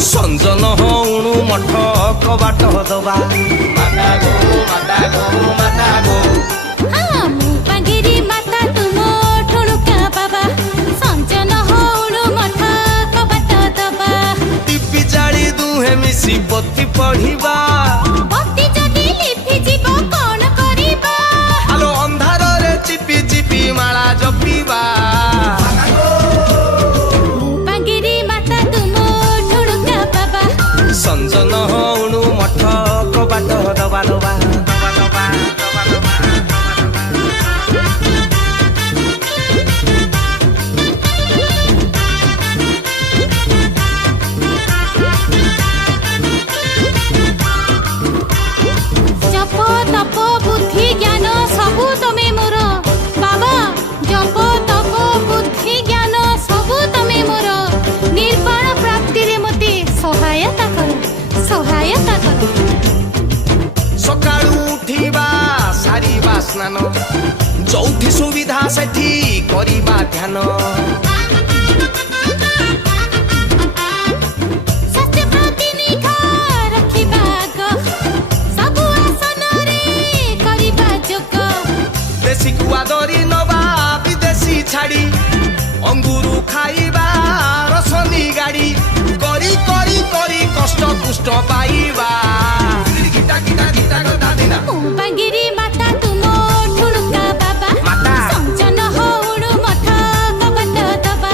संजन उणु मठ कबाट दबा माता गो माता गो माता गो हाँ मुपांगिरी माता तुम ठुणुका बाबा संजन उणु मठ कबाट दबा टीपी जाली दुहे मिसी पति पढ़िबा पति जदि लिफि जीव कोन करिबा आलो अंधार रे चिपी चिपी माला जपिबा मुपांगिरी माता तुम ठुणुका बाबा संजन उणु मठ कबाट दबा दबा जप तप बुद्धि ज्ञान सबु तमे मोर बाबा जप तप बुद्धि ज्ञान सबु तमे मोर निर्वाण प्राप्ति रे मते सहायता कर सकाळू उठिबा सारिबा स्नान चौथी सुविधा सेठी करिबा ध्यान सत्य प्रति निघा रखिबा ग सबु आसन रे करिबा जोग देशी कुआ दरी नबा विदेशी छाड़ी अंगुरु खाइबा रसनी गाड़ी करी करी करी कष्ट कुष्ट पाइबा गीता गीता गीता गदा दिना मुपांगिरी माता तुम ठुणुका बाबा माता संजन उणु मठ कबाट दबा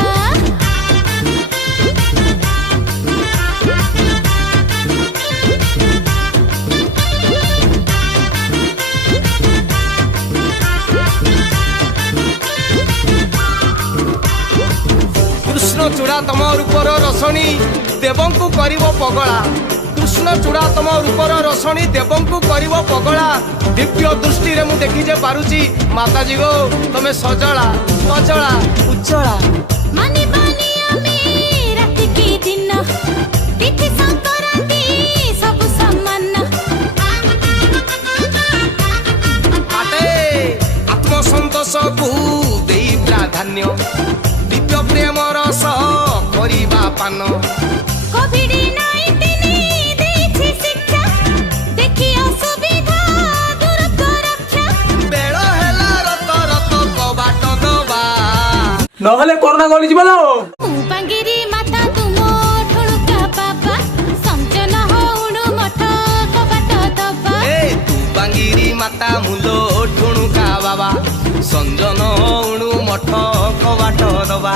कृष्ण चूड़ा तम रूपर रसणी देवंकु करिवो पगला कृष्ण चूड़ा तम रूपर रसणी देवंकु करिवो पगला दिव्य दृष्टि रे मु देखि जे पारुची माताजी गो तमे सजला सजला उज्जला मानी बानी आमी राति की दिन तिथि संक्रांति सब समान आते आत्मसंतोष को देई प्राधान्य दिव्य प्रेम रस करिबा पान कोविड-19 देछि शिक्षा देखि असुविधा दूर कर रक्षा बेଳ ହେଲା ରତ ରତ କବାଟ ଦବା নহলে করোনা গলি যাবো मुपांगिरी माता तुम ठुणुका बाबा संजन उणु मठ कबाट दबा ए तू बांगिरी माता मुलो ठुणुका बाबा संजन उणु मठ कबाट दबा